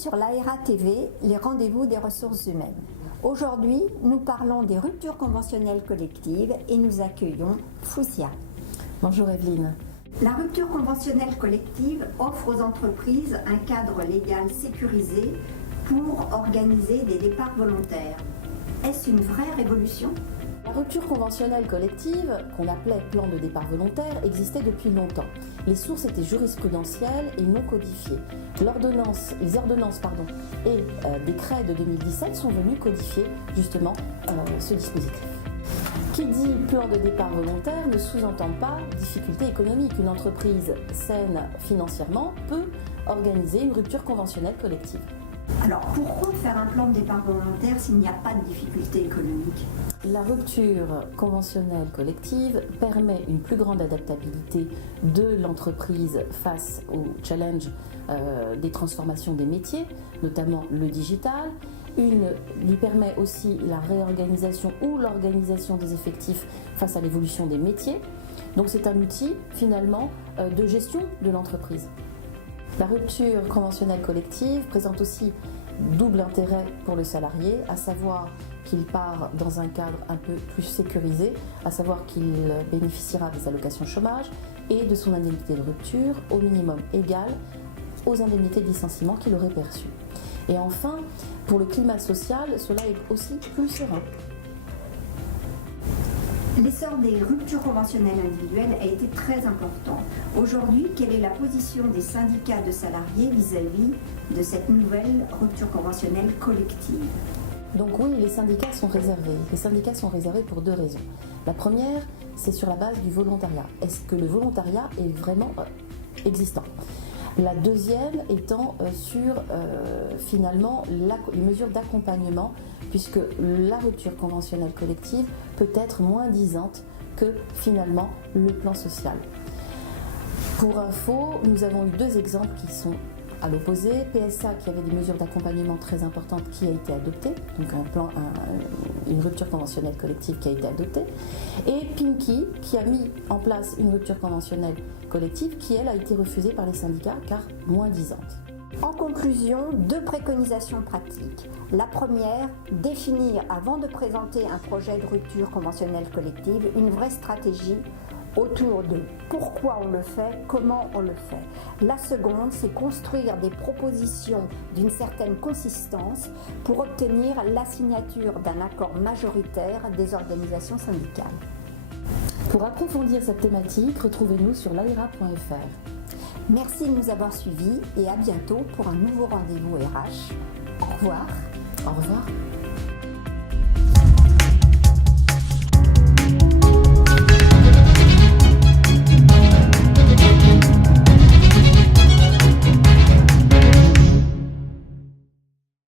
sur l'AERA TV, les rendez-vous des ressources humaines. Aujourd'hui, nous parlons des ruptures conventionnelles collectives et nous accueillons Fousia. Bonjour Evelyne. La rupture conventionnelle collective offre aux entreprises un cadre légal sécurisé pour organiser des départs volontaires. Est-ce une vraie révolution ? La rupture conventionnelle collective, qu'on appelait plan de départ volontaire, existait depuis longtemps. Les sources étaient jurisprudentielles et non codifiées. Les ordonnances et décrets de 2017 sont venus codifier justement ce dispositif. Qui dit plan de départ volontaire ne sous-entend pas difficulté économique. Une entreprise saine financièrement peut organiser une rupture conventionnelle collective. Alors pourquoi faire un plan de départ volontaire s'il n'y a pas de difficulté économique ? La rupture conventionnelle collective permet une plus grande adaptabilité de l'entreprise face au challenge des transformations des métiers, notamment le digital. Lui permet aussi la réorganisation ou l'organisation des effectifs face à l'évolution des métiers. Donc c'est un outil finalement de gestion de l'entreprise. La rupture conventionnelle collective présente aussi double intérêt pour le salarié, à savoir qu'il part dans un cadre un peu plus sécurisé, à savoir qu'il bénéficiera des allocations chômage et de son indemnité de rupture au minimum égal aux indemnités de licenciement qu'il aurait perçues. Et enfin, pour le climat social, cela est aussi plus serein. L'essor des ruptures conventionnelles individuelles a été très important. Aujourd'hui, quelle est la position des syndicats de salariés vis-à-vis de cette nouvelle rupture conventionnelle collective ? Donc oui, les syndicats sont réservés. Les syndicats sont réservés pour deux raisons. La première, c'est sur la base du volontariat. Est-ce que le volontariat est vraiment existant ? La deuxième étant sur finalement les mesures d'accompagnement, puisque la rupture conventionnelle collective peut être moins disante que finalement le plan social. Pour info, nous avons eu deux exemples qui sont à l'opposé. PSA qui avait des mesures d'accompagnement très importantes qui a été adoptée, donc une rupture conventionnelle collective qui a été adoptée, et Pinky qui a mis en place une rupture conventionnelle collective qui, elle, a été refusée par les syndicats car moins disante. En conclusion, deux préconisations pratiques. La première, définir avant de présenter un projet de rupture conventionnelle collective une vraie stratégie autour de pourquoi on le fait, comment on le fait. La seconde, c'est construire des propositions d'une certaine consistance pour obtenir la signature d'un accord majoritaire des organisations syndicales. Pour approfondir cette thématique, retrouvez-nous sur laera.fr. Merci de nous avoir suivis et à bientôt pour un nouveau rendez-vous RH. Au revoir. Au revoir.